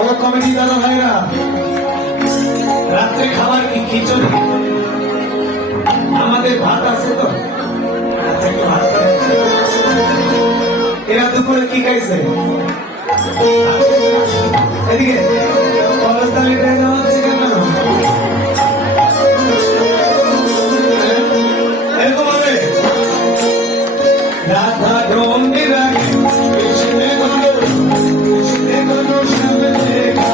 ও committee দাদা ভাইরা, রাত্রে খাবার কি খিচুড়ি? আমাদের ভাত আছে তো, আচ্ছা একটু ভাত খাবে। এরা দুপুরে কি খাইছে? এদিকে কলস্তালি ট্রেন হচ্ছে কেন? এরকম হবে রাধা ডোমনি রাখি কৃষ্ণে গনো সামনে দেখা।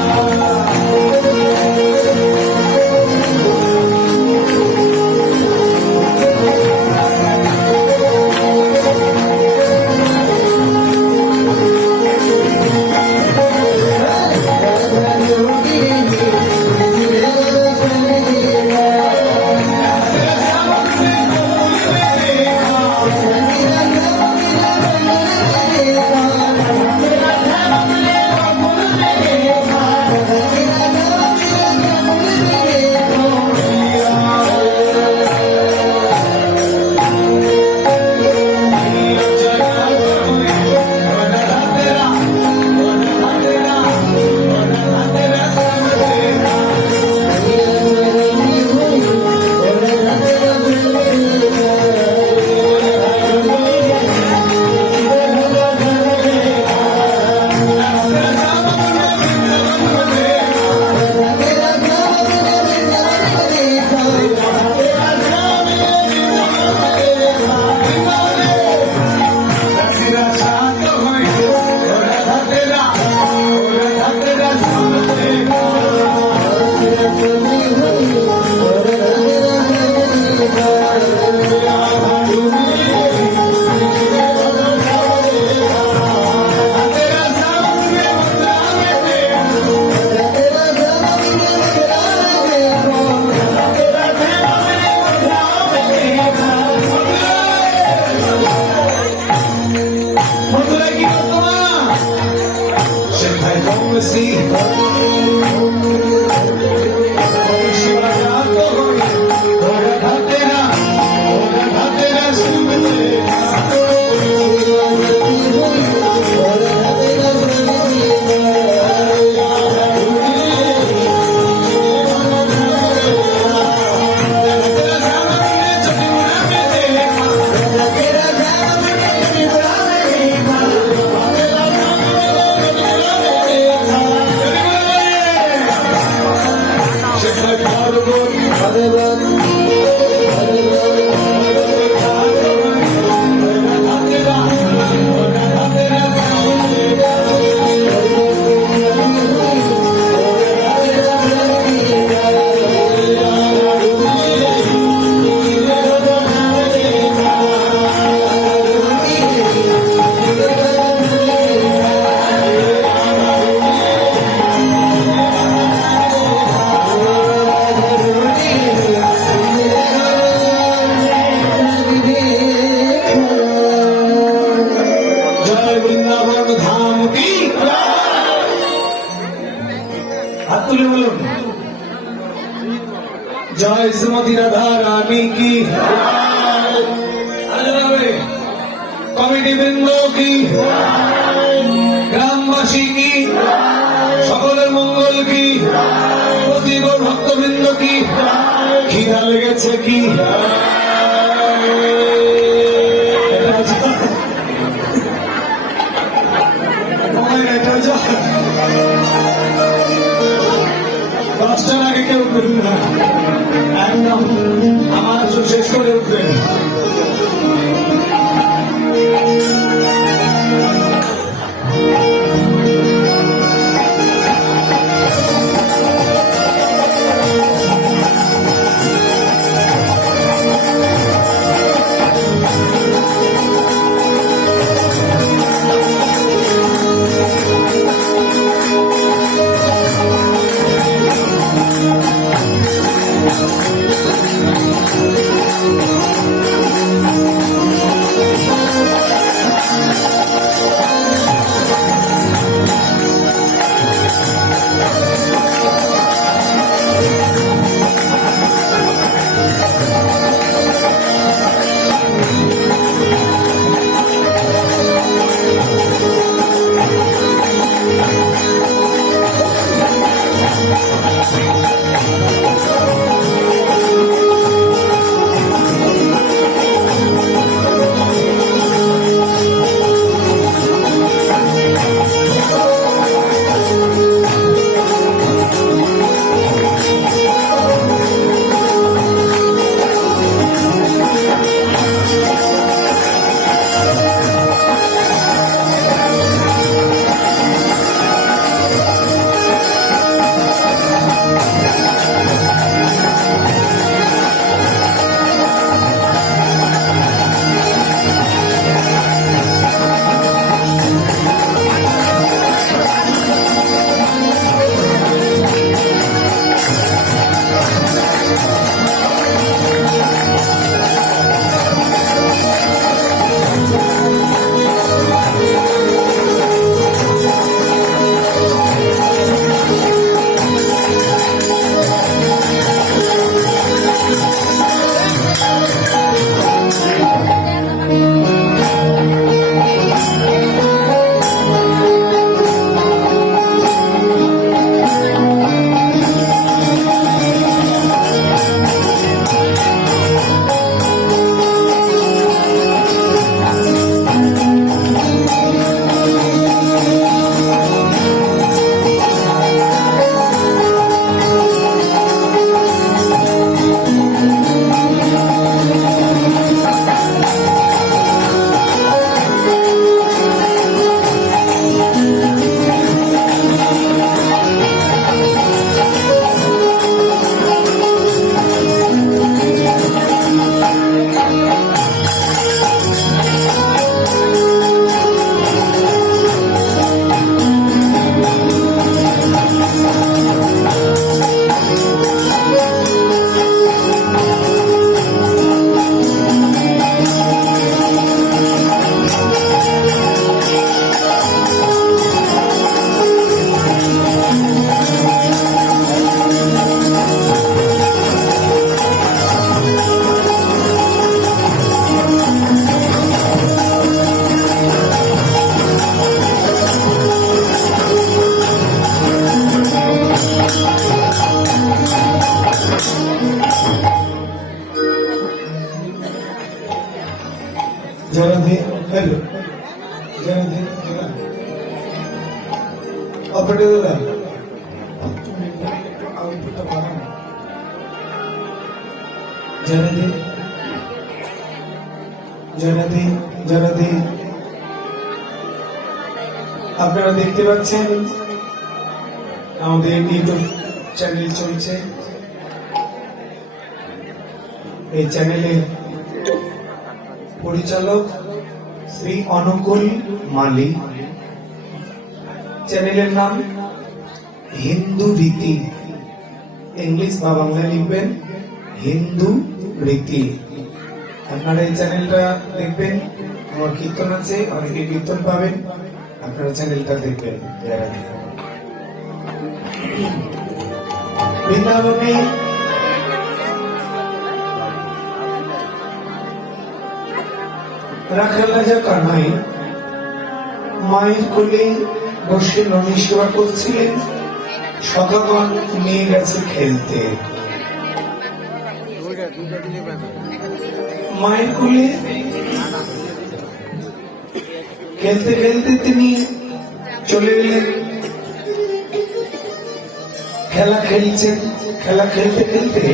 जय श्रीमती राधा रानी की, कमिटी बृंद की, ग्रामवासी की, सकल मंगल की, प्रति भक्तबृंद की, खीरा लेगेছে কি? দশটার আগে কেউ করুন না, একদম আমার শেষ করে উঠবেন। অপারেটর জয়রাধে জয়রাধে জয়রাধে। আপনারা দেখতে পাচ্ছেন আমাদের ইউটিউব চ্যানেল চলছে। এই চ্যানেলের পরিচালক শ্রী অনুকূল মালি। চ্যানেলের নাম হিন্দু রীতি, ইংলিশ বা বাংলায় লিখবেন হিন্দু রীতি। আপনারা এই চ্যানেলটা দেখবেন, আমার কীর্তন আছে, অনেকে কীর্তন পাবেন, আপনারা চ্যানেলটা দেখবেন। বৃন্দাবনে রাখাল রাজা কানাই মায়ের কোলে বসে ননী সেবা করছিলেন। সখাগণ নিয়ে গেছে খেলতে। মায়ের কোলে খেলতে খেলতে তিনি চলে গেলেন। খেলা খেলছেন, খেলা খেলতে খেলতে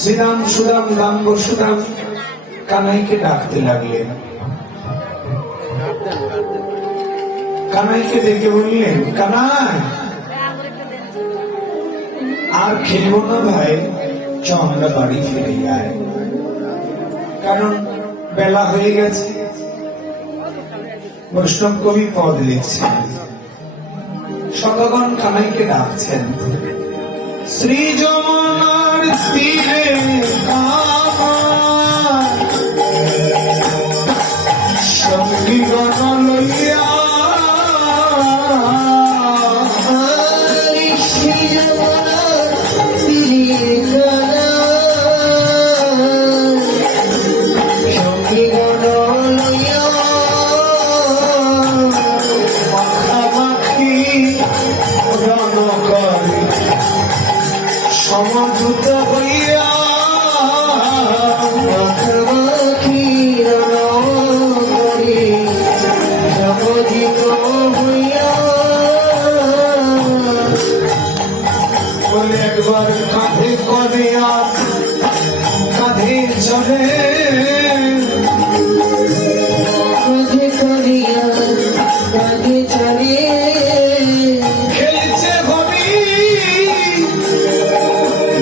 শ্রীরাম সুদাম রাম বসুরাম কানাইকে ডাকতে লাগলেন। কানাইকে ডেকে বললেন, কানাই আর খেলবো না ভাই, চ আমরা বাড়ি ফিরে যাই, কারণ বেলা হয়ে গেছে। বৈষ্ণব কবি পদ লিখছেন। সখাগণ কানাইকে ডাকছেন। শ্রী যমুনার তীরে সঙ্গীগণ লইয়া সমযুত হইয়া বলে একবার কাঁধে করে আর কাঁধে চলে, কাঁধে করিয়া কাঁধে চলে খেলছে হরি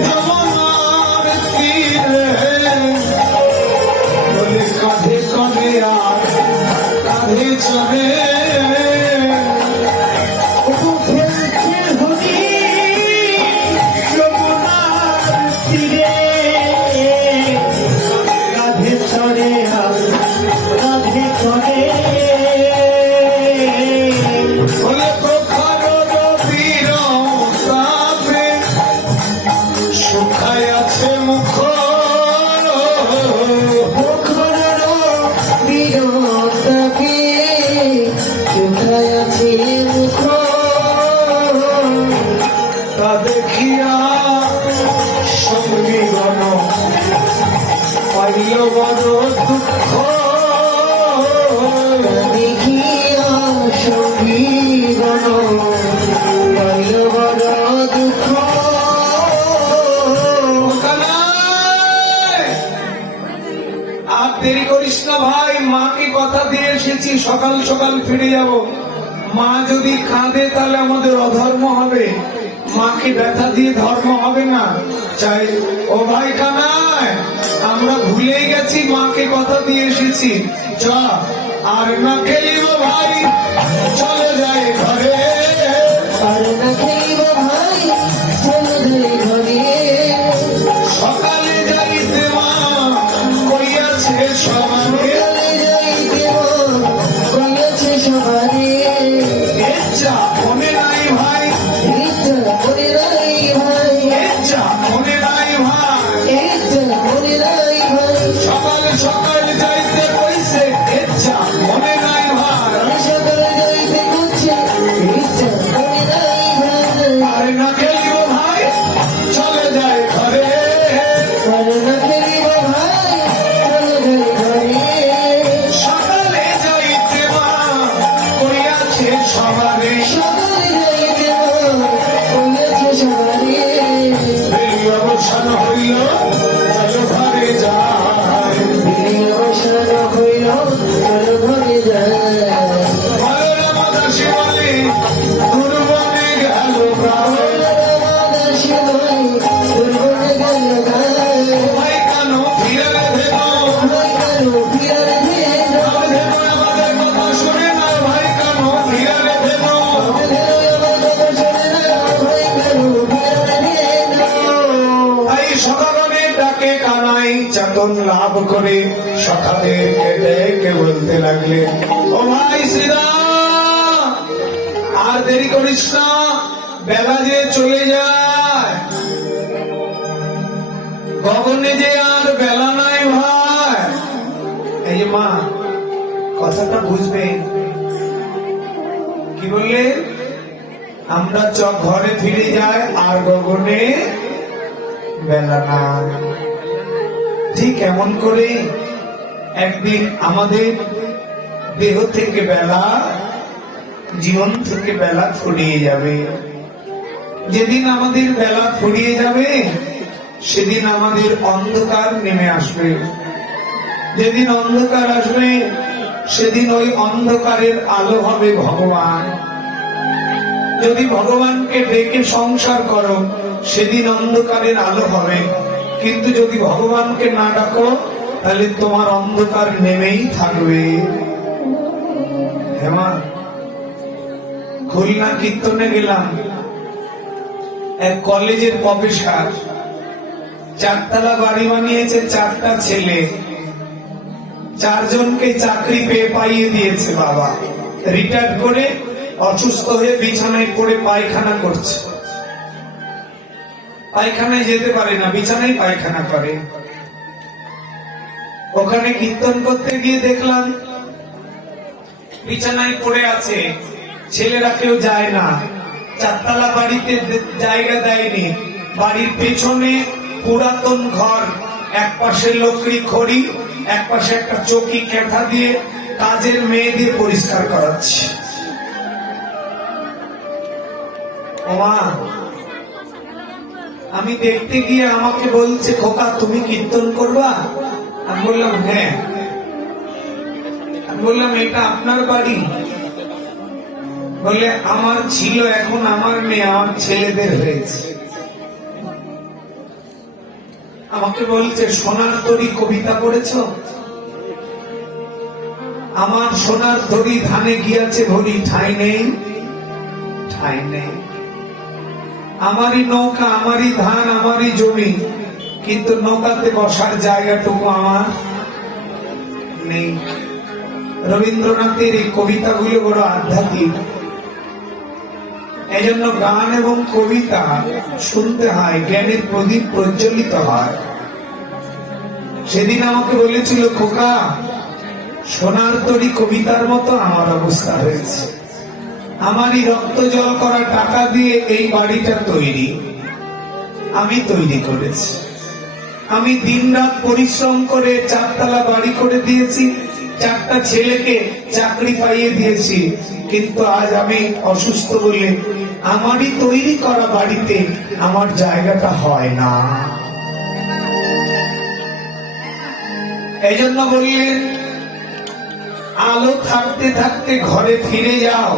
যমুনার তীরে। বলে কাঁধে করে আর কাঁধে চলে দেখিয়া সঙ্গীগণ পাইল বড় দুঃখ। দেখিয়া সঙ্গীগণ পাইল বড় দুঃখ। আর দেরি করিস না ভাই, মাকে কথা দিয়ে এসেছি সকাল সকাল ফিরে যাব। মা যদি কাঁদে তাহলে আমাদের অধর্ম হবে, মাকে ব্যথা দিয়ে ধর্ম হবে না। চাই ও ভাই কানাই, আমরা ভুলে গেছি, মাকে কথা দিয়ে এসেছি। চ আর না খেলিব ভাই, চলে যায় ঘরে। আর না খেলিব ভাই, চলে যায় ঘরে। সকালে যাইতে মা কইয়াছে সবারে, কইয়াছে সবারে। যা মনে নাই ভাই, মনে নাই ভাই, মনে নাই ভাই, মনে নাই ভাই। সকাল সকাল যাইতে কইছে, মনে নাই ভাই, সকাল যাইতে কইছে, মনে নাই ভাই। আর না খেলিব ভাই, চলে যায় ঘরে। আর না খেলিব ভাই, চলে যায় ঘরে। সকালে যাইতে মা কইয়া সবারে সবাই গাইতে মন বলেছে সবারে এই অবসান হইল চলো ঘরে যায় বিলি অবসর হইল চল ঘরে যায় ঘরে রামদাসী বলে দুর্বনে গেল প্রাণ রামদাসী বলে দুর্বনে গেল গায় ভাই কানো ফিরে ভেন ভাই কারো ফিরে ভেন আমাদের কথা শুনে না ভাই কানো ফিরে ভেন তাই সকালে ডাকে কানাই চেতন লাভ করে সকালেরকে ডেকে বলতে লাগলেন ও ভাই শ্রীরাম আর দেরি করিস না বেলা যে চলে যায় গগনে যে আর বেলা নাই ভাই এই যে মা কথাটা বুঝবেন কি বললেন আমরা ঘরে ফিরে যাই আর গগনে বেলা নাই ঠিক এমন করে একদিন আমাদের দেহ থেকে বেলা জীবন থেকে বেলা ফুরিয়ে যাবে যেদিন আমাদের বেলা ফুরিয়ে যাবে সেদিন আমাদের অন্ধকার নেমে আসবে যেদিন অন্ধকার আসবে সেদিন ওই অন্ধকারের আলো হবে ভগবান যদি ভগবানকে ডেকে সংসার করো সেদিন অন্ধকারের আলো হবে কিন্তু যদি ভগবানকে না ডাকো তাহলে তোমার অন্ধকার নেমেই থাকবে হেমা খুলনা কীর্তনে গেলাম এক কলেজের প্রফেসর 4 তলা বাড়ি বানিয়েছে 4টা ছেলে 4 জনকে চাকরি পেয়ে পাইয়ে দিয়েছে বাবা রিটায়ার্ড করে অসুস্থ হয়ে বিছানায় পড়ে পায়খানা করছে পায়খানায় যেতে পারে না বিছানায় পায়খানা করে ওখানে কীর্তন করতে গিয়ে দেখলাম বিছানায় পড়ে আছে ছেলেরা কেউ যায় না 4 তলা বাড়িতে জায়গা দেয়নি বাড়ির পেছনে পুরাতন ঘর এক পাশে লকড়ি খড়ি এক পাশে একটা চৌকি কেঠা দিয়ে কাজের মেয়ে দিয়ে পরিষ্কার করাচ্ছে ওমা আমি দেখতে গিয়ে আমাকে বলছে খোকা তুমি কীর্তন করবা আমি বললাম হ্যাঁ আমি বললাম এটা আপনার বাড়ি বলে আমার ছিল এখন আমার মেয়ে আমার ছেলেদের হয়েছে আমাকে বলছে সোনার তরী কবিতা পড়েছ আমার সোনার তরী ধানে গিয়াছে ভরি ঠাই নেই ঠাই নেই আমারই নৌকা আমারই ধান আমারই জমি কিন্তু নৌকাতে বসার জায়গাটুকু আমার নেই রবীন্দ্রনাথের এই কবিতাগুলো বড় আধ্যাত্মিক এজন্য গান এবং কবিতা শুনতে হয় জ্ঞানের প্রদীপ প্রজ্বলিত হয় সেদিন আমাকে বলেছিল খোকা সোনার তরী কবিতার মতো আমার অবস্থা হয়েছে আমারই রক্ত জল করা টাকা দিয়ে এই বাড়িটা তৈরি আমি তৈরি করেছি আমি দিনরাত পরিশ্রম করে 4 তলা বাড়ি করে দিয়েছি 4টা ছেলেকে চাকরি পাইয়ে দিয়েছি কিন্তু আজ আমি অসুস্থ বলে আমারই তৈরি করা বাড়িতে আমার জায়গাটা হয় না এই জন্য বললেন আলো থাকতে থাকতে ঘরে ফিরে যাও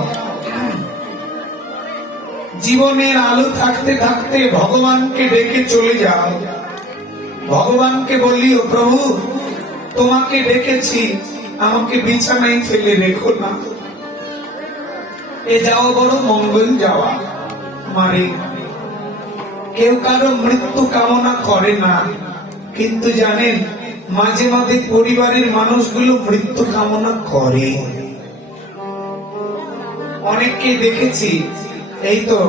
জীবনের আলো থাকতে থাকতে ভগবানকে ডেকে চলে যাও ভগবানকে বলিও প্রভু তোমাকে ডেকেছি আমাকে বিছানায় ফেলে রেখো না এ যাও বড় মঙ্গল যাওয়া মারে কেউ কারো মৃত্যু কামনা করে না কিন্তু জানেন মাঝে মাঝে পরিবারের মানুষগুলো মৃত্যু কামনা করে অনেককে দেখেছি এই তো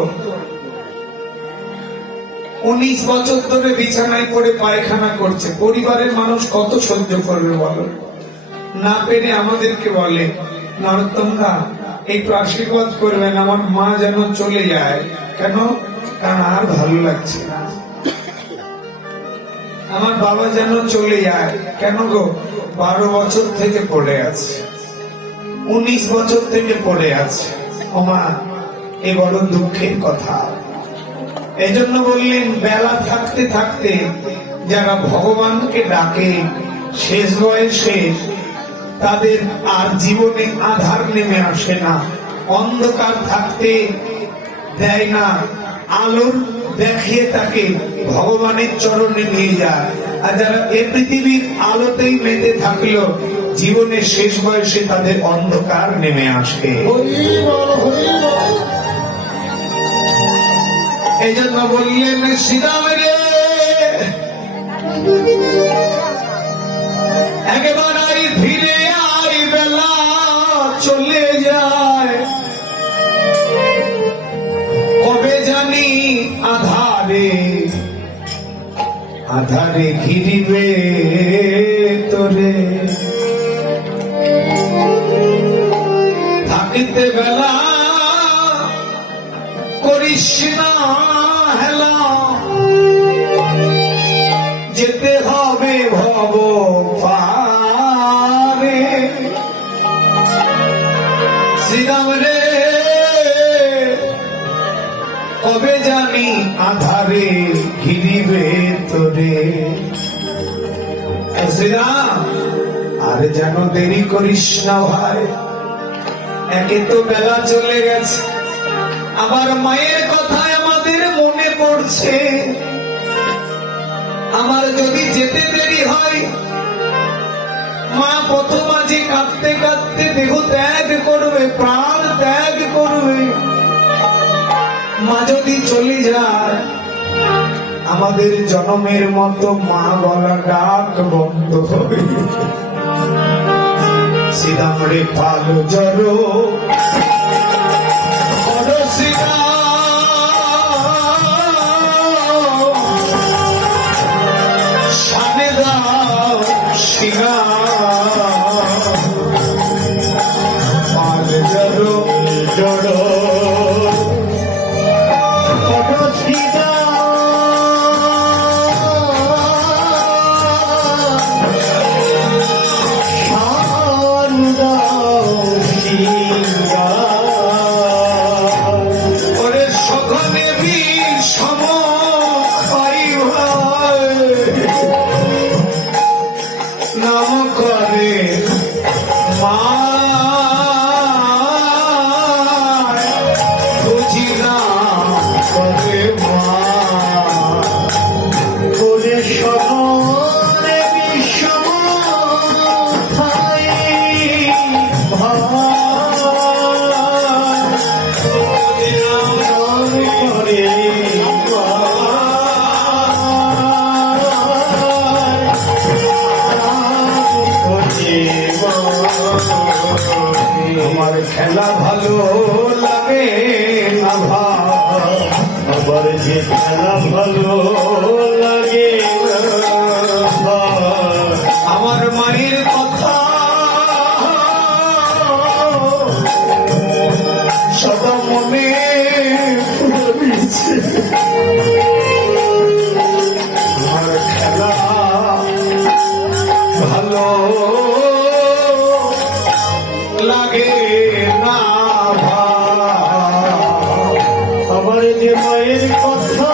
19 বছর ধরে বিছানায় পড়ে পায়খানা করছে পরিবারের মানুষ কত সহ্য করবে বলো না পেরে আমাদেরকে বলে নরোত্তমদা একটু আশীর্বাদ করবেন আমার মা যেন চলে যায় কেন কারণ আর ভালো লাগছে না আমার বাবা যেন চলে যায় কেন গো 12 বছর থেকে পড়ে আছে 19 বছর থেকে পড়ে আছে ওমা এ বড় দুঃখের কথা। এজন্য বললেন বেলা থাকতে থাকতে যারা ভগবানকে ডাকে শেষ বয়সে তাদের আর জীবনে আধার নেমে আসে না, অন্ধকার থাকতে দেয় না, আলোর দেখিয়ে তাকে ভগবানের চরণে নিয়ে যায়। আর যারা এ পৃথিবীর আলোতেই মেতে থাকলো জীবনের শেষ বয়সে তাদের অন্ধকার নেমে আসে। এই জন্য বললেন শ্রীরাম রে একবার আই ফিরে আই, বেলা চলে যায় কবে জানি আধারে আধারে ঘিরিবে তোরে, থাকিতে বেলা করিস না হেলা, যেতে হবে ভব পারে। শ্রীরাম রে কবে জানি আধারে ঘিরিবে তোরে। শ্রীরাম আর যেন দেরি করিস না ভাই, একে তো বেলা চলে গেছে, আবার মায়ের কথায় আমাদের মনে পড়ছে। আমার যদি যেতে দেরি হয় মা প্রথম আজই কাঁদতে কাঁদতে দেহ ত্যাগ করবে, প্রাণ ত্যাগ করবে। মা যদি চলে যায় আমাদের জনমের মতো মা বলা ডাক বন্ধ হবে। শ্রীরাম রে পাল জড়ো সানে দাও শিরা পাল জড়ো জড়ো আমার খেলা ভালো লাগে না ভাই, আবার যে খেলা ভালো লাগে না ভাই। আমার মায়ের কথা সদা মনে পড়ছে, আমার খেলা ভালো লাগে না ভাই। আমার যে মায়ের কথা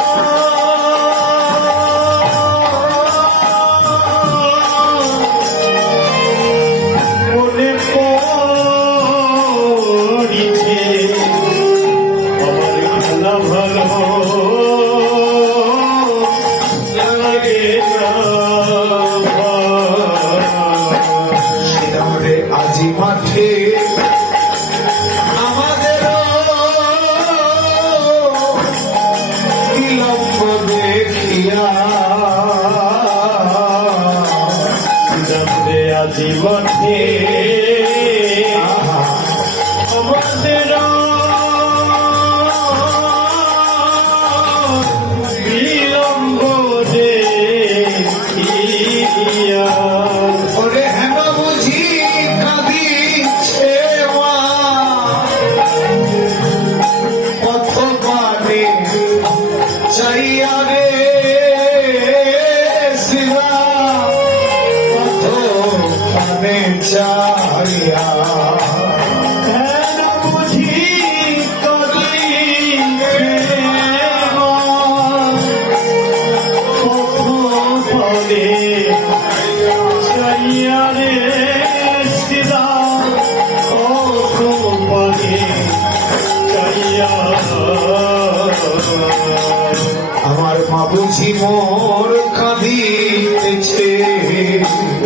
বুঝি মোর কাঁদিতেছে,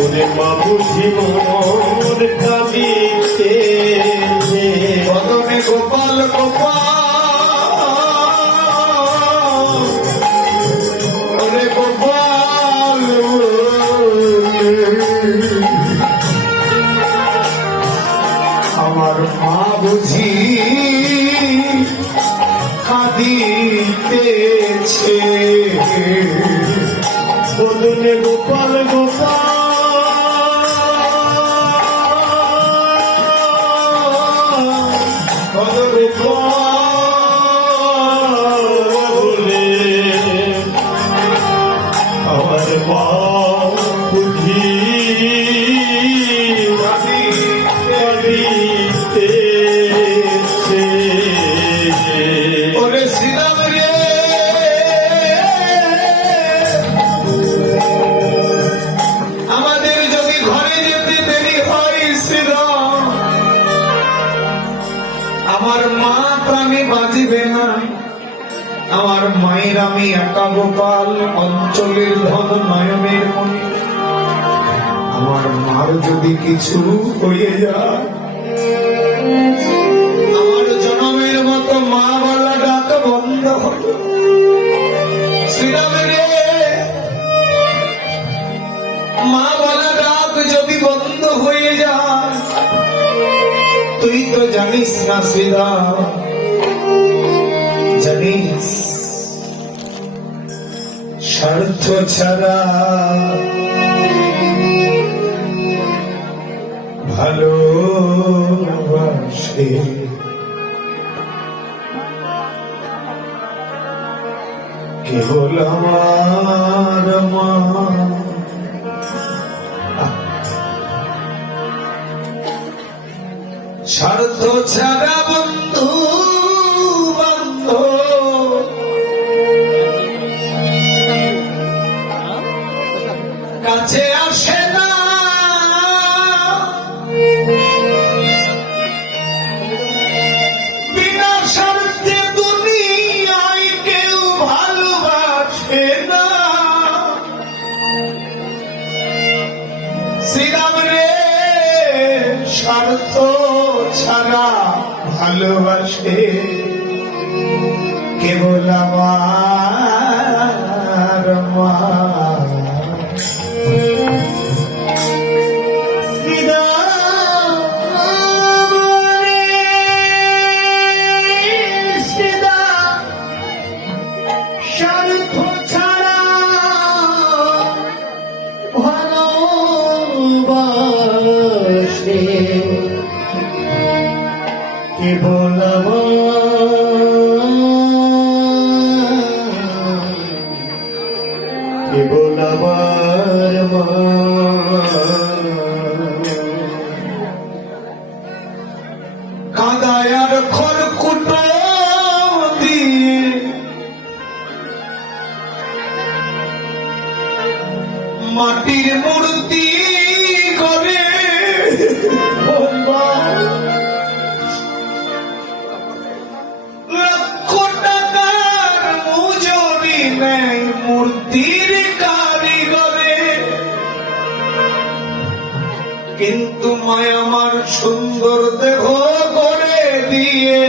ওরে মা বুঝি মোর কাঁদিতেছে, বদনে গোপাল গোপাল, ওরে গোপাল, আমার মা বুঝি কাঁদিতেছে, বদনে গোপাল গোপাল, বদনে বলে আমার মা বুঝি কাঁদিতেছে। ওরে শ্রীরাম রে, আমাদের যদি ঘরে যেতে দেরি হয় শ্রীরাম, আমার মা প্রাণে বাঁচবে না। আমার মায়ের আমি একা গোপাল, অঞ্চলের ধন নয়নের মণি। আমার মার যদি কিছু হয়ে যায়, আমার জনমের মতো মা বলা ডাক বন্ধ হলো। শ্রীরাম রে, মা বলা ডাক যদি বন্ধ হয়ে যায়, তুই তো জানিস না শ্রীরাম, জানিস স্বার্থ ছাড়া ভালোবাসে কেবল আমার মা। স্বার্থ ছাড়া বন্ধু বান্ধব কাছে আসে না, বিনা স্বার্থে দুনিয়ায় কেউ ভালোবাসে না। শ্রীরাম রে, স্বার্থ ছাড়া ভালোবাসে কেবল আমার মা। স্বার্থ ছাড়া ভালোবাসে কেবল কেবল আমার মা। কাদায়ার খড়কুটো দিয়ে মাটির মূর্তি করে লক্ষ টাকার মজুরি নেয় মূর্তির কারিগরে, কিন্তু মায় আমার সুন্দর দেহ করে দিয়ে,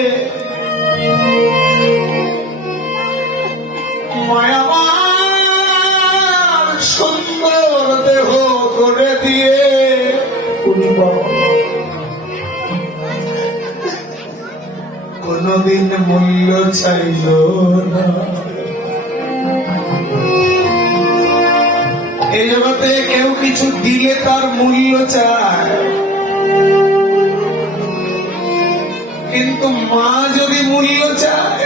মায় আমার সুন্দর দেহ করে দিয়ে কোনদিন মূল্য চাইল না। এই জগতে কেউ কিছু দিলে তার মূল্য চায়, কিন্তু মা যদি মূল্য চায়,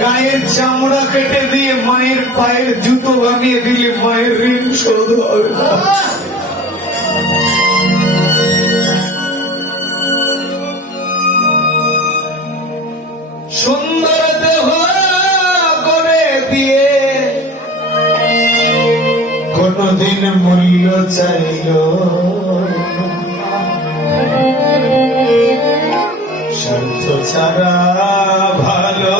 গায়ের চামড়া কেটে দিয়ে মায়ের পায়ের জুতো বানিয়ে দিলে মায়ের ঋণ শোধ হবে না। সুন্দর দেহ করে দিয়ে কোনদিন মূল্য চাইল, স্বার্থ ছাড়া ভালো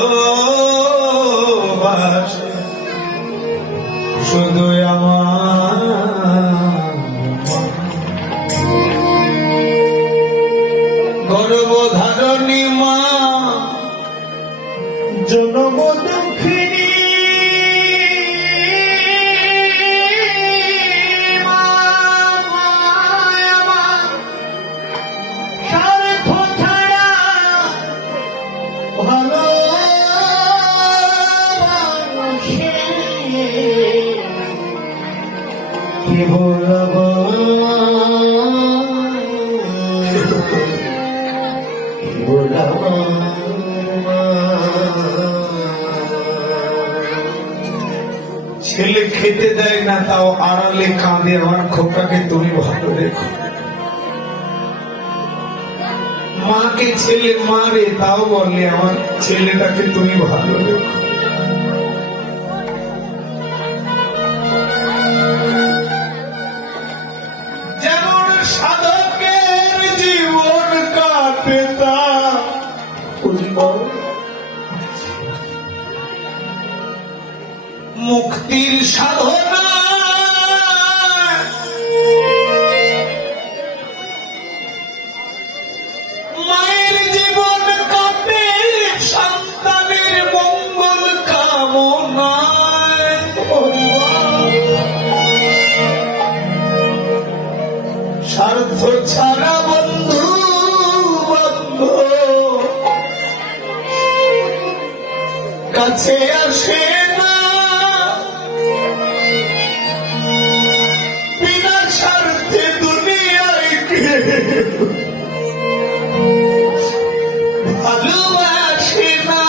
ও দুঃখিনী মা, আমার স্বার্থ ছাড়া ভালো কেবল কেবল ছেলে খেতে দেয় না তাও আড়ালে কাঁদে, আমার খোকাকে তুমি ভালো রেখো। মাকে ছেলে মারে তাও বলে আমার ছেলেটাকে তুমি ভালো রেখো। যেমন সাধকের জীবন কাটে তা মুক্তির সাধনা মায়ের জীবন কাটে সন্তানের মঙ্গল কামনায়। স্বার্থ ছাড়া বন্ধু বান্ধব কাছে আসে না, বিনা স্বার্থে দুনিয়ায় কেউ ভালোবাসে না।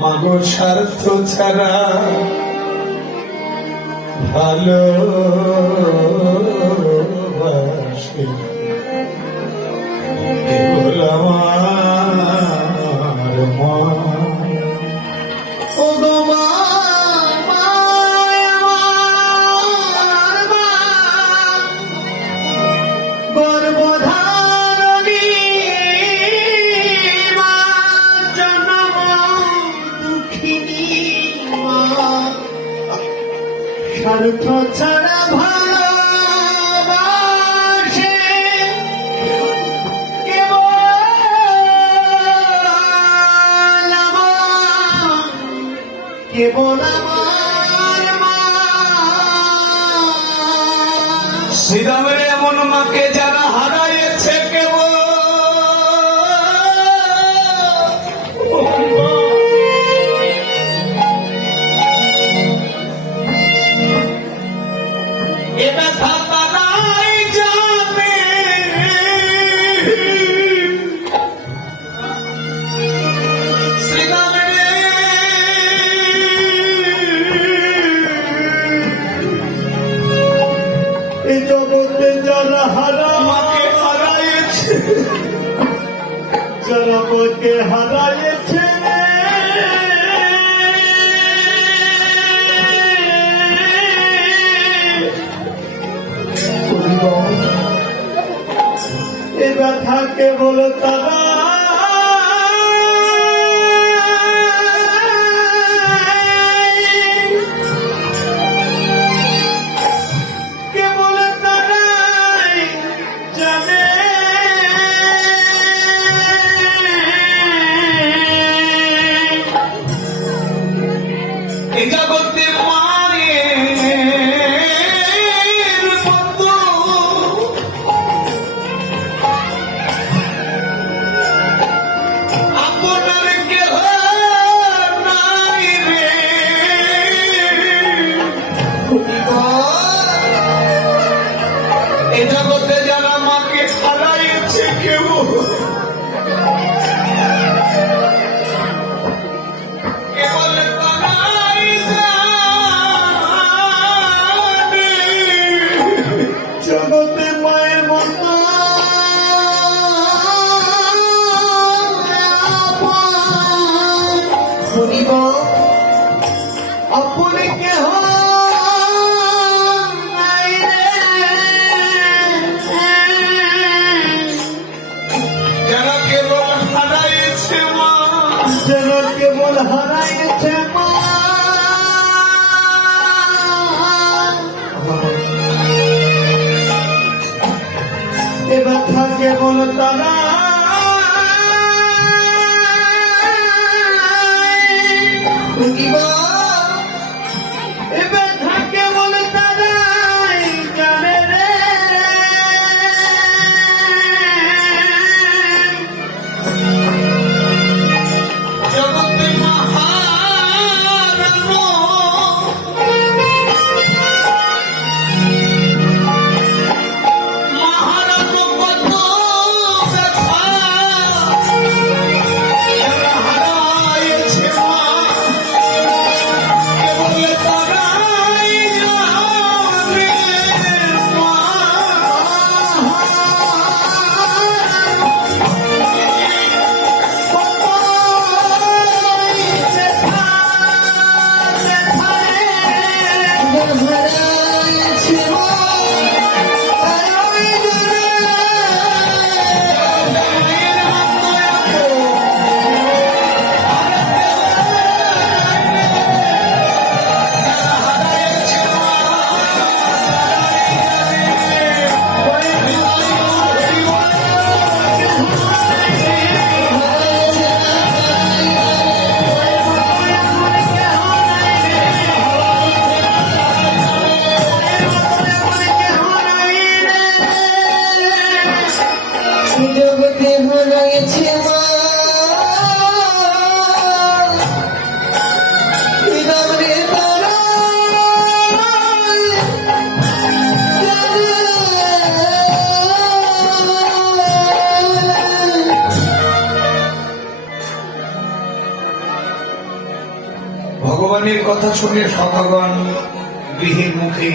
মাগো স্বার্থ ছাড়া ভালোবাসে কেবল আমার মা। ও গো মা, আমার মা, গর্ভধারিণী মা, জনম দুঃখিনী মা, স্বার্থ ছাড়া ভালোবাসে কেবল আমার মা। শ্রীরামের এমন মাকে যারা হারাইছে কেবল এ ব্যথা তারাই জানে। শ্রীরামের এই জগতে যারা মাকে হারাইছে, যারা মাকে হারাইছে এ ব্যথা কেবল তারা কেবল তারাই জানে। এ জগতে মায়ের মতো আপনার কেহ নাই রে। এ জগতে যারা মাকে হারাইছে কেউ কেবল তারাই জানে। জগতে মায়ের মতো শুনিব আপনি কেহ নাই রে। যারা কেবল হারাইছে মা, যারা কেবল হারাইছে মা, এ ব্যথা কেবল তারা এ ব্যথা কেবল তারাই জানে রে। জগতে মহারাম মহারাম কত ব্যথা যারা হারাইছে মা কেবল তারাই জানে মা। জগতে হারাইছে মা হৃদয়ে তারা ভগবানের কথা শুনে সখাগণ গৃহের মুখে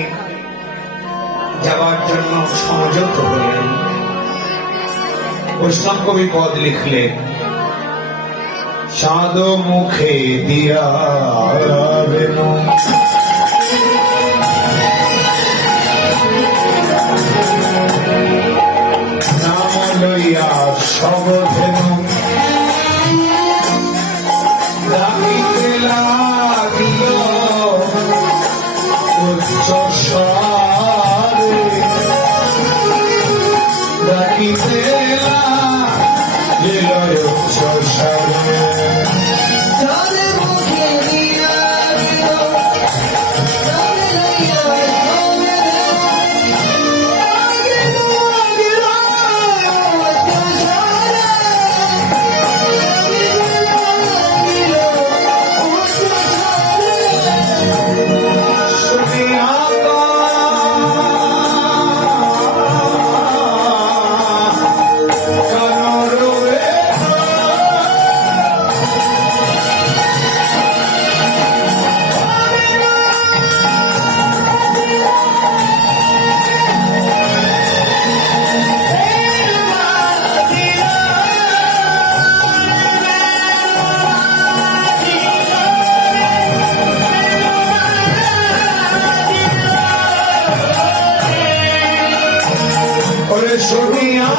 যাবার জন্য সমঝোত হলেন। বৈষ্ণব কবি পদ লিখলেন, চাঁদ মুখে দিয়া বেনু নাম লইয়া সবধেনু ডাকিতে লাগিল উচ্চ স্বরে ডাকিতে লাগিল উচ্চ স্বরে। তারে মুখে দিয়া দিল তারে লইয়া শুনিয়া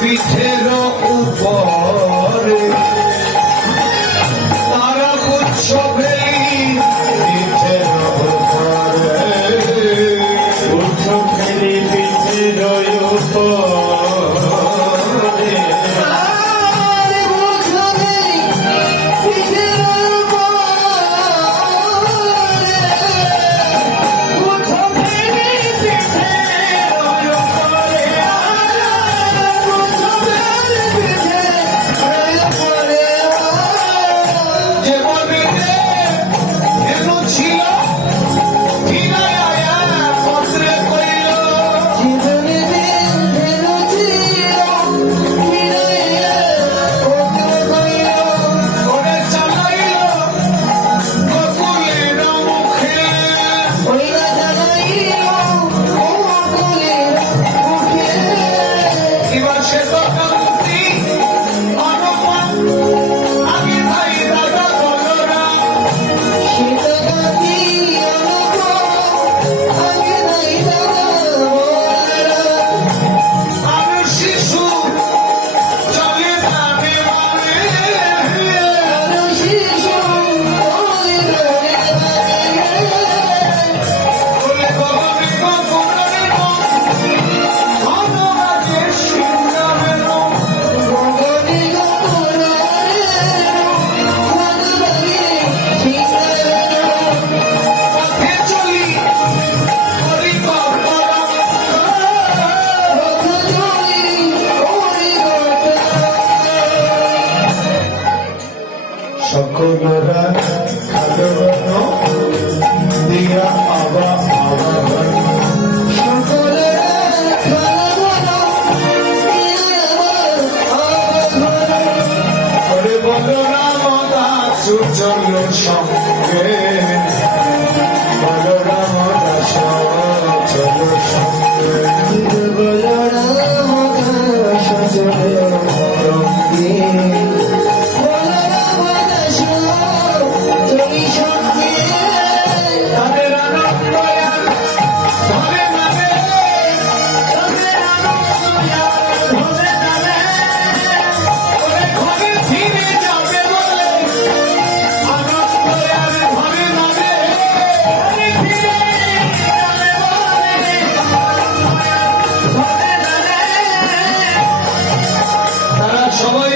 পিঠের উপরে তারা পুচ্ছ পিঠের উপরে উচ্চ ফেরি পিঠের উপরে তারে মুখে পিঠের সে তো কান্তি অনুমান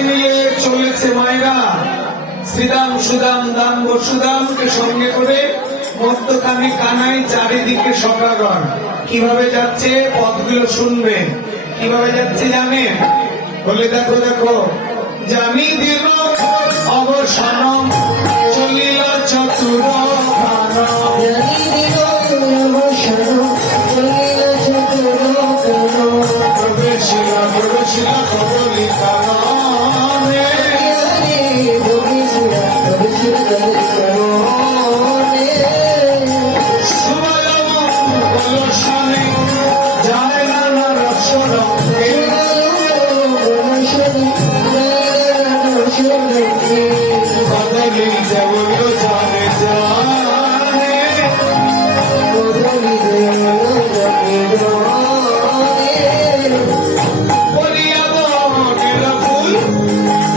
মিলে চলেছে মায়েরা। শ্রীদাম সুদাম দাম বসুদামকে সঙ্গে করে মধ্যখানে কানাই, চারিদিকে সখাগণ। কিভাবে যাচ্ছে পথগুলো শুনবেন। কিভাবে যাচ্ছে জানেন? বলে দেখো দেখো, জানি দিন অবসান চলিল চতুর প্রবেশিলা প্রবেশিলা কবলি কারণে যায় না রসরঙ্গে কদলি দেবল জানে জানে বলিয়া বনের ফুল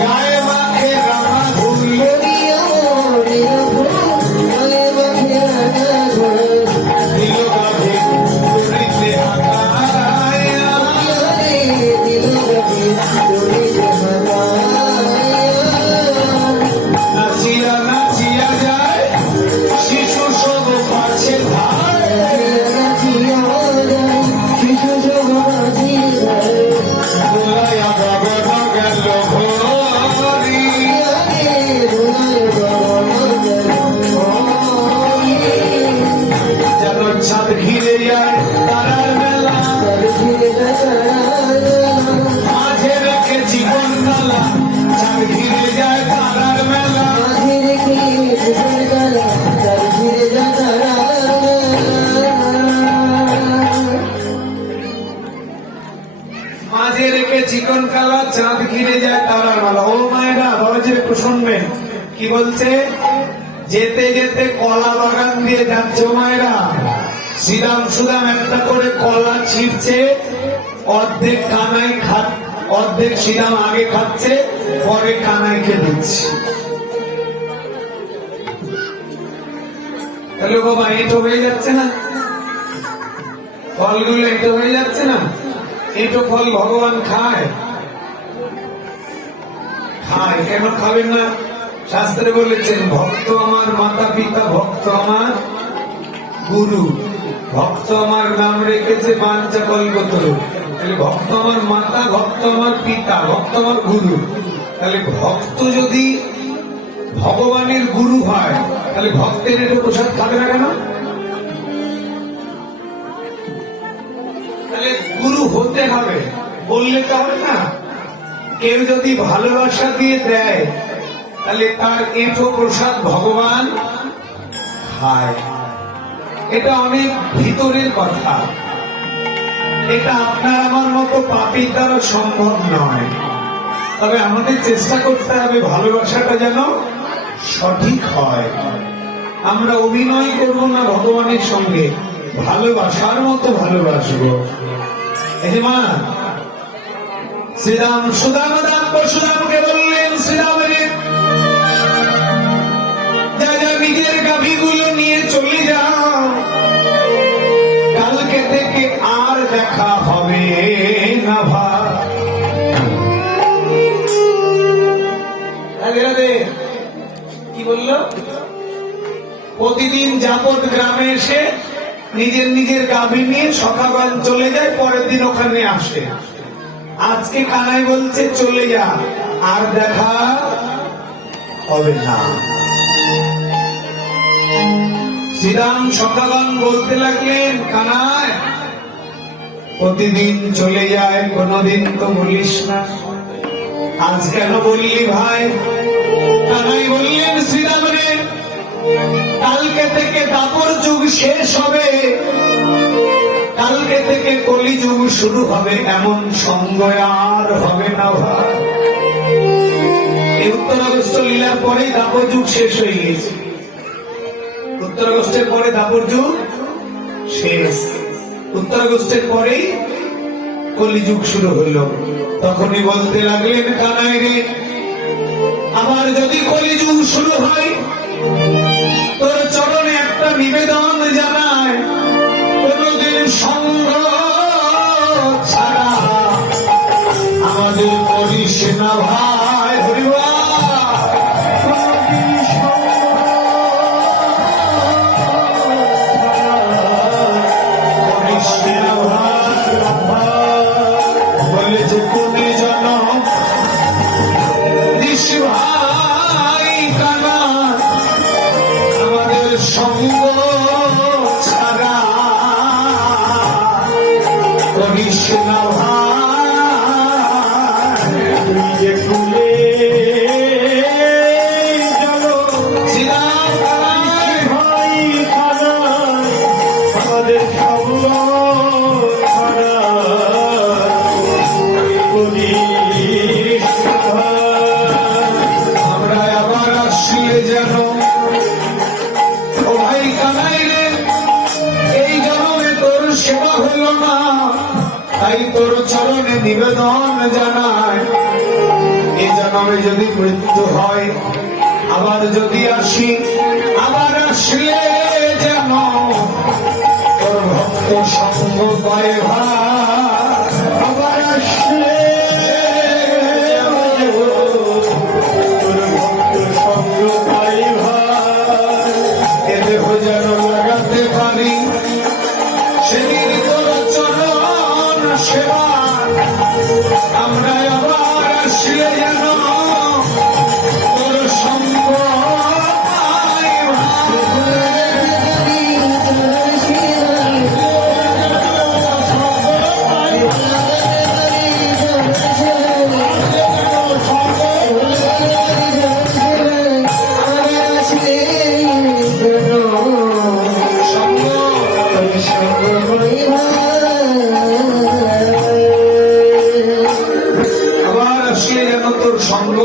গায়ে মাখে রাঙা ধুল দিল গাভে করিতে হাকায়া নাচিয়া নাচিয়া যায় শিশু সব পাছে ধার দোলাইয়া গগন গেল ভরি যেন ছাদ ঘিরে যায় তারার মেলা মাঝে রেখে জীবন কালা ছাদ ঘিরে যায় তারার মেলা মাঝে রেখে চিকন কালা চাঁদ ঘিরে যায় তারার মালা। ও মায়েরা বাবাজি একটু শুনবেন কি বলছে। যেতে যেতে কলা বাগান দিয়ে যাচ্ছে ও মায়েরা। শ্রীরাম সুদাম একটা করে কলা ছিঁড়ছে, অর্ধেক কানাই অর্ধেক শ্রীরাম আগে খাচ্ছে, পরে কানাইকে দিচ্ছে। তাহলে বাবা এটো হয়ে যাচ্ছে না? ফলগুলো এটো হয়ে যাচ্ছে না? এটো ফল ভগবান খায়। খায় কেন খাবেন না? শাস্ত্রে বলেছেন ভক্ত আমার মাতা পিতা, ভক্ত আমার গুরু, ভক্ত আমার নাম রেখেছে বাঞ্ছা কল্পতরু। তাহলে ভক্ত আমার মাতা, ভক্ত আমার পিতা, ভক্ত আমার গুরু। তাহলে ভক্ত যদি ভগবানের গুরু হয় তাহলে ভক্তের এটা প্রসাদ খাবে না কেন? তাহলে গুরু হতে হবে, বললে তো হবে না। কেউ যদি ভালোবাসা দিয়ে দেয় তাহলে তার এঁটো প্রসাদ ভগবান খায়। এটা অনেক ভিতরের কথা। এটা আপনার আমার মতো পাপী দ্বারা সম্ভব নয়। তবে আমাদের চেষ্টা করতে হবে ভালোবাসাটা যেন সঠিক হয়। আমরা অভিনয় করব না ভগবানের সঙ্গে, ভালোবাসার মতো ভালোবাসবো। এই যে মা শ্রীরাম সুদাম দাম পরশুরামকে বললেন, শ্রীরামের যা যা নিজের গাভীগুলো নিয়ে চলে যাও, কালকে থেকে আর দেখা হবে না ভাই। রাধে রাধে। কি বললো? প্রতিদিন যাবত গ্রামে এসে নিজের নিজের গাভী নিয়ে সখাগণ চলে যায়, পরের দিন ওখানে আসে। আজকে কানাই বলছে চলে যা, আর দেখা হবে না। শ্রীরাম সখাগণ বলতে লাগলেন, কানাই প্রতিদিন চলে যায়, কোনদিন তো বলিস না, আজ কেন বললি ভাই? কানাই বললেন, শ্রীরাম রে, কালকে থেকে দাপর যুগ শেষ হবে, কালকে থেকে কলিযুগ শুরু হবে, এমন সঙ্গ আর হবে না ভাই। এই উত্তর আগস্ট লীলার পরেই দাপর যুগ শেষ হয়ে গেছে। উত্তর আগস্টের পরে দাপর যুগ শেষ, উত্তর আগস্টের পরেই কলিযুগ শুরু হলো। তখনই বলতে লাগলেন, কানাই রে, আবার যদি কলিযুগ শুরু হয়, তোর চরণে একটা নিবেদন জানায়, কোনদিন সঙ্গ ছাড়া আমাদের করিস না ভাই। ভাই তুই যে ফুলে চলো ছিলাম ভাই। ভাই খানায় আমাদের সঙ্গ ছাড়া করিস ভাই। আমরা আবার আসলে যেন ও ভাই কানাই রে, এই জন্মে তোর সেবা হলো না, তাই তোর চরণে নিবেদন জানায়। এই জন্মে যদি মৃত্যু হয়, আবার যদি আসি, আবার আসলে যেন তোর ভক্ত সঙ্গ পায় ভাই। আবার আসলে তোর ভক্ত সঙ্গ পাই ভাই। এ দেহ যেন লাগাতে পারি সেদিন তোর চরণ সেবা। আমরা আবার আসলে যেন তোর সঙ্গ পাই ভাই। সঙ্গ আবার আসলে যেন তোর সঙ্গ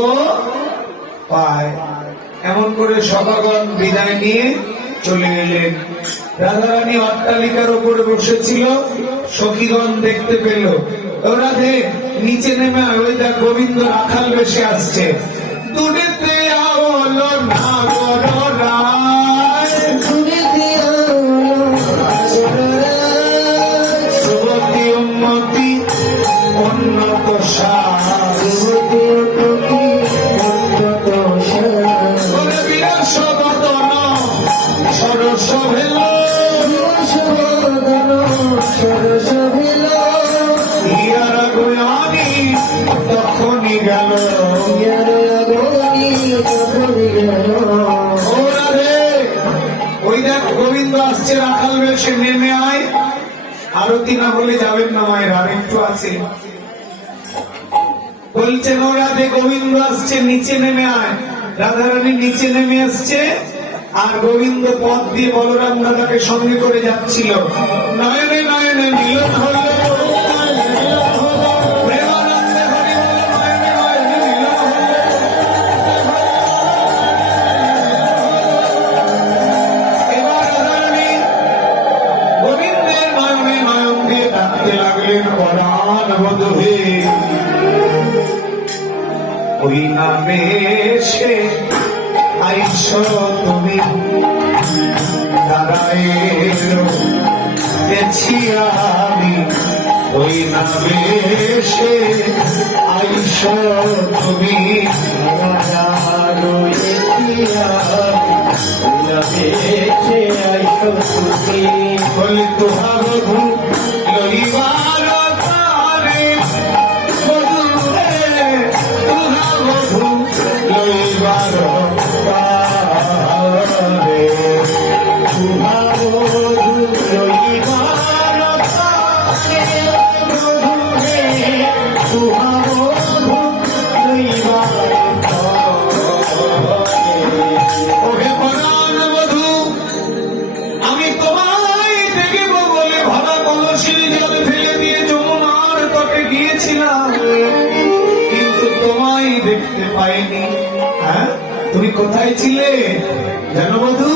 পায়। এমন করে সভাগণ বিদায় নিয়ে চলে গেলেন। রাধারানী অট্টালিকার উপরে বসেছিল, সখীগণ দেখতে পেল। ও রাধে, নিচে নেমে আয়, ওই দেখ গোবিন্দ রাখাল বেশে আসছে। দুটেতে আওলো নাগর রায়, সুমতি উন্নতি উন্নত সাজ। বলে বিরাস বদন সরস ভেল, হিয়ারা গুয়ানি তখনই গেল। ও রাধে, ওই দেখ গোবিন্দ আসছে রাখাল বেশে, নেমে আয়। আরতি না বলে যাবেন না মায়ের, আর একটু আছে। বলছেন ও রাধে, গোবিন্দ আসছে, নিচে নেমে আয়। রাধারানী নিচে নেমে আসছে, আর গোবিন্দ পথ দিয়ে বলরাম দাদাকে সঙ্গে করে যাচ্ছিল। নয়নে নয়নে মিলন হলো, প্রেমানন্দে হরি বল, নয়নে নয়নে মিলন হলো। এবার রাধারানী গোবিন্দের নয়নে নয়ন দিয়ে ডাকতে লাগলেন, পরাণ বধূ হে। ওই নামে সে আইস তুমি, দাঁড়ায় গেছি আমি। ওই নামে সে আইস তুমি, বলি তুহার বধূ লইবার তারে, বধূ রে তুহার বধূ লইবার তারে। ওহে পরাণ বধূ, আমি তোমায় দেখব বলে ভরা কলসির জল ফেলে দিয়ে যমুনার তটে গিয়েছিলাম, কিন্তু তোমায় দেখতে পাইনি। হ্যাঁ, তুমি কোথায় ছিলে জানো বধূ?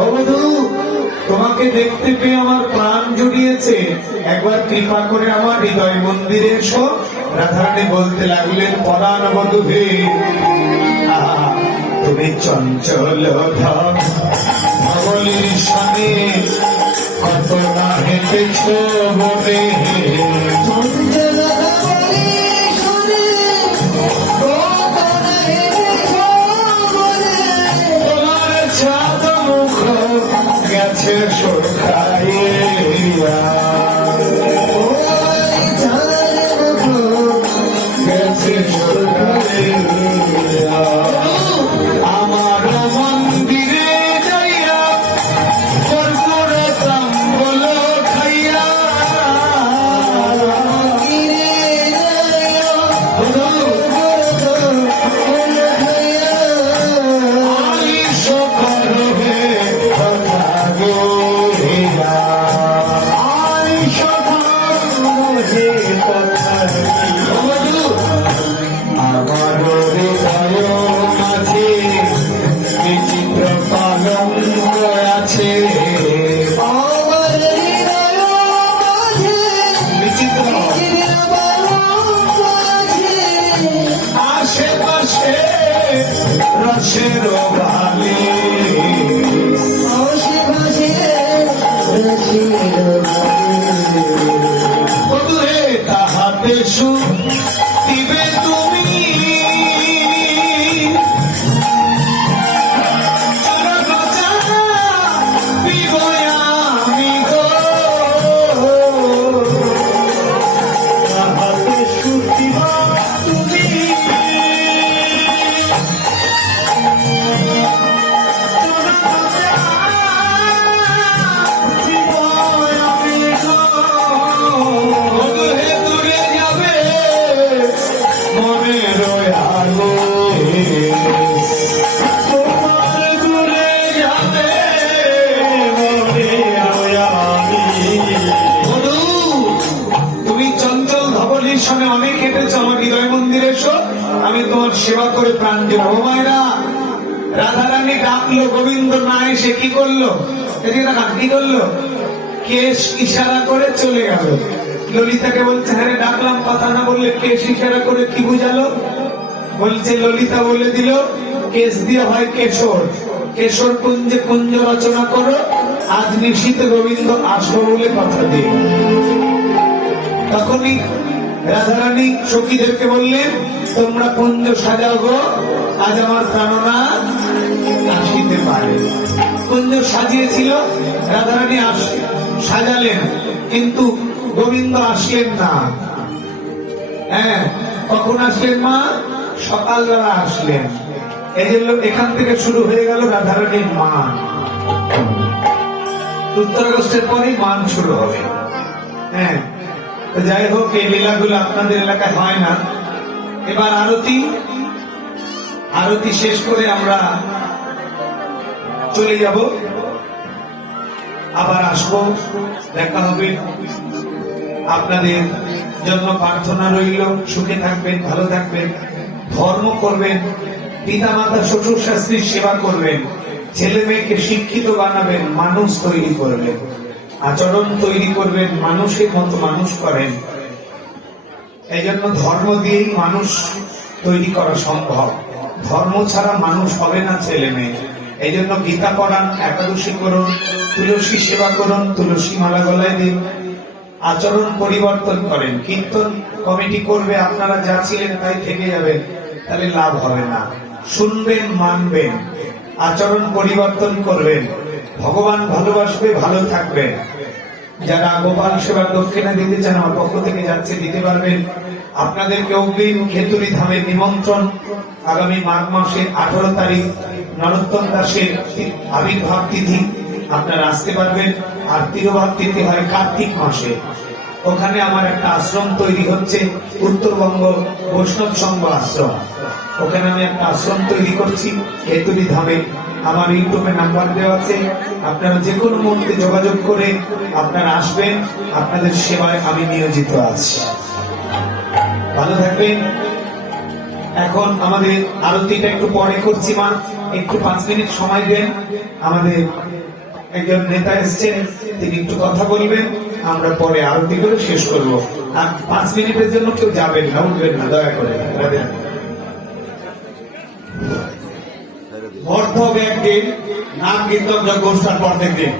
ও বধূ, তোমাকে দেখতে পেয়ে আমার প্রাণ জুড়িয়েছে, একবার কৃপা করে আমার হৃদয় মন্দিরে এসো। রাধারানী বলতে লাগলেন, পরাণ বধূ হে, তুমি চঞ্চল ধন ধবলির সনে কত না হেঁটেছ বনে। তোমার ছাদ মুখ গেছে সরকাইয়া, গেছে সরকাইয়া। আমার মন্দিরে যাইয়া কর্পূর তাম্বুল খাইয়া, হাতে সুখ দিবে তুমি, হাতে সুখী তুমি হে দূরে যাবে মনের আলো তোমার দূরে যাবে মনে আমি বধূ, তুমি চঞ্চল ধবলির সঙ্গে অনেক হেঁটেছ, আমার হৃদয় মন্দিরে এসো, আমি তোমার সেবা করে প্রাণ দেব। ও মায়েরা, রাধারানী ডাকলো, গোবিন্দ না এসে কি করলো? এদিকে তাকান, কি করলো? কেশ ইশারা করে চলে গেল। ললিতাকে বলছে, হ্যাঁ রে, ডাকলাম, কথা না বললে কেশ ইশারা করে কি বুঝালো? বলছে, ললিতা বলে দিল, কেশ দিয়ে হয় কেশর, কেশর কুঞ্জে কুঞ্জ রচনা করো, আজ নিশীতে গোবিন্দ আসবো বলে কথা দিয়ে। তখনই রাধারানী সখীদেরকে বললেন, তোমরা কুঞ্জ সাজাও গো, আজ আমার প্রাণনাথ আসিতে পারে। কুঞ্জ সাজিয়েছিল, রাধারানী সাজালেন, কিন্তু গোবিন্দ আসলেন না। হ্যাঁ, কখন আসলেন মা? সকালবেলা আসলেন। এই জন্য এখান থেকে শুরু হয়ে গেল রাধারানীর মান। উত্তর আগস্টের পরেই মান শুরু হবে। হ্যাঁ, তো যাই হোক, এই লীলাগুলো আপনাদের এলাকায় হয় না। এবার আরতি শেষ করে আমরা চলে যাব, আবার আসবো, দেখা হবে। আপনাদের জন্য প্রার্থনা রইল, সুখে থাকবেন, ভালো থাকবেন, ধর্ম করবেন, পিতা মাতা শ্বশুর শাস্ত্রীর সেবা করবেন, ছেলে মেয়েকে শিক্ষিত বানাবেন, মানুষ তৈরি করবেন, আচরণ তৈরি করবেন, মানুষের মতো মানুষ করেন। এই জন্য ধর্ম দিয়েই মানুষ তৈরি করা সম্ভব, ধর্ম ছাড়া মানুষ হবে না ছেলে মেয়ে। এই জন্য গীতা পড়ান, একাদশী করুন, তুলসী সেবা করুন, তুলসী মালা গলায় দিন, আচরণ পরিবর্তন করেন। কীর্তন কমিটি করবে, আপনারা যা ছিলেন তাই থেকে যাবেন, তাহলে লাভ হবে না। শুনবেন, মানবেন, আচরণ পরিবর্তন করবেন, ভগবান ভালোবাসবে, ভালো থাকবেন। যারা গোপাল সেবার দক্ষিণা দিতে চান, আমার পক্ষ থেকে যাচ্ছে, দিতে পারবেন। আপনাদেরকে অগ্রিম খেতুরি ধামের নিমন্ত্রণ। আগামী মাঘ মাসের 18 তারিখ নরোত্তম দাসের আবির্ভাব তিথি, আপনারা আসতে পারবেন। আর তিরোভাব তিথি হয় কার্তিক মাসে। ওখানে আমার একটা আশ্রম তৈরি হচ্ছে, উত্তরবঙ্গ বৈষ্ণব সংঘ আশ্রম। ওখানে আমি একটা আশ্রম তৈরি করছি খেতুরি ধামে। আমার ইউটিউবে নাম্বার দেওয়া আছে, আপনারা যে কোনো মুহূর্তে যোগাযোগ করে আপনারা আসবেন, আপনাদের সেবায় আমি নিয়োজিত আছি। ভালো থাকবেন। এখন আমাদের আরতিটা একটু পরে করছি, মা একটু 5 মিনিট সময় দেন। আমাদের একজন নেতা এসছেন, তিনি একটু কথা বলবেন, আমরা পরে আরতি করে শেষ করব। আর 5 মিনিটের জন্য কেউ যাবেন না, উঠবেন না, দয়া করে। অর্থ হবে একদিন, নাম কীর্তন যজ্ঞ অনুষ্ঠান প্রত্যেক দিন।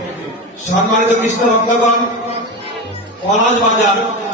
সম্মানিত কৃষ্ণ ভক্তগণ, পলাশ বাজার